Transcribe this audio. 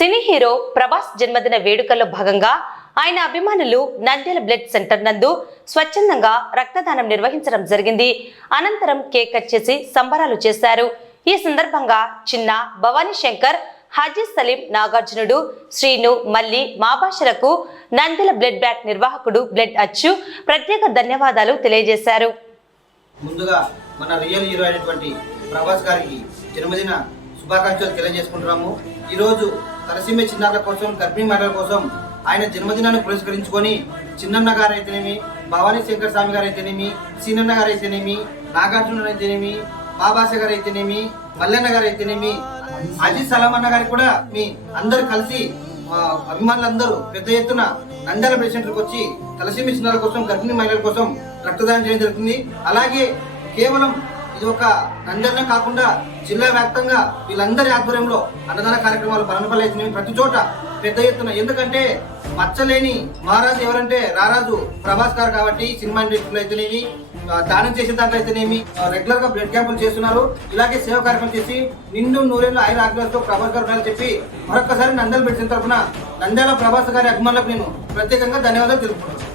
Cine hero Prabhas జన్మదిన వేడుకల్లో భాగంగా ఆయన అభిమానులు నంద్యాల బ్లడ్ సెంటర్ నందు స్వచ్ఛందంగా రక్తదానం నిర్వహించడం జరిగింది. అనంతరం కేక్ కట్ చేసి సంబరాలు చేశారు. ఈ సందర్భంగా చిన్న భవానీ శంకర్ హాజీ సలీం నాగార్జునుడు శ్రీను మల్లి మాబాషలకు నంద్యాల బ్లడ్ బ్యాంక్ నిర్వాహకుడు బ్లడ్ అచ్చు ప్రత్యేక ధన్యవాదాలు తెలియజేశారు. ముందుగా మన రియల్ హీరో అయినటువంటి ప్రభాస్ గారికి జన్మదిన శుభాకాంక్షలు తెలియజేసుకుంటున్నాము. ఈరోజు తలసీమ చిన్నారుల కోసం గర్భిణీ మహిళల కోసం ఆయన జన్మదినాన్ని పురస్కరించుకొని చిన్నన్న గారు అయితేనేమి భవానీ శంకర్ స్వామి గారు అయితేనేమి సీనన్న గారు అయితేనేమి నాగార్జున అయితేనేమి బాబాస గారు అయితేనేమి మల్లన్న గారు అయితేనేమి అజిత్ సలాం అన్న గారికి కూడా మీ అందరు కలిసి అభిమానులందరూ పెద్ద ఎత్తున నంద్యాల పేషెంట్లకు వచ్చి తలసీమ చిన్నారుల కోసం గర్భిణీ మహిళల కోసం రక్తదానం చేయడం జరుగుతుంది. అలాగే కేవలం ఇది ఒక నంద్యాలనే కాకుండా జిల్లా వ్యాప్తంగా వీళ్ళందరి ఆధ్వర్యంలో అన్నదాన కార్యక్రమాలు పలనపల్లి ప్రతి చోట పెద్ద ఎత్తున. ఎందుకంటే మచ్చలేని మహారాజు ఎవరంటే రారాజు ప్రభాస్ గారు కాబట్టి సినిమా ఇండస్ట్రీలో అయితేనేమి దానం చేసే దాంట్లో అయితేనేమి రెగ్యులర్గా బ్లడ్ క్యాంపులు చేస్తున్నారు. ఇలాగే సేవ కార్యక్రమం చేసి నిండు నూరేళ్ళు ఆయన ఆగ్రహంతో ప్రభాస్ గారు ఉన్నారని చెప్పి మరొకసారి నంద్యాల పెట్టిన తరఫున నంద్యాల ప్రభాస్ గారి అభిమానులకు నేను ప్రత్యేకంగా ధన్యవాదాలు తెలుపుతున్నాను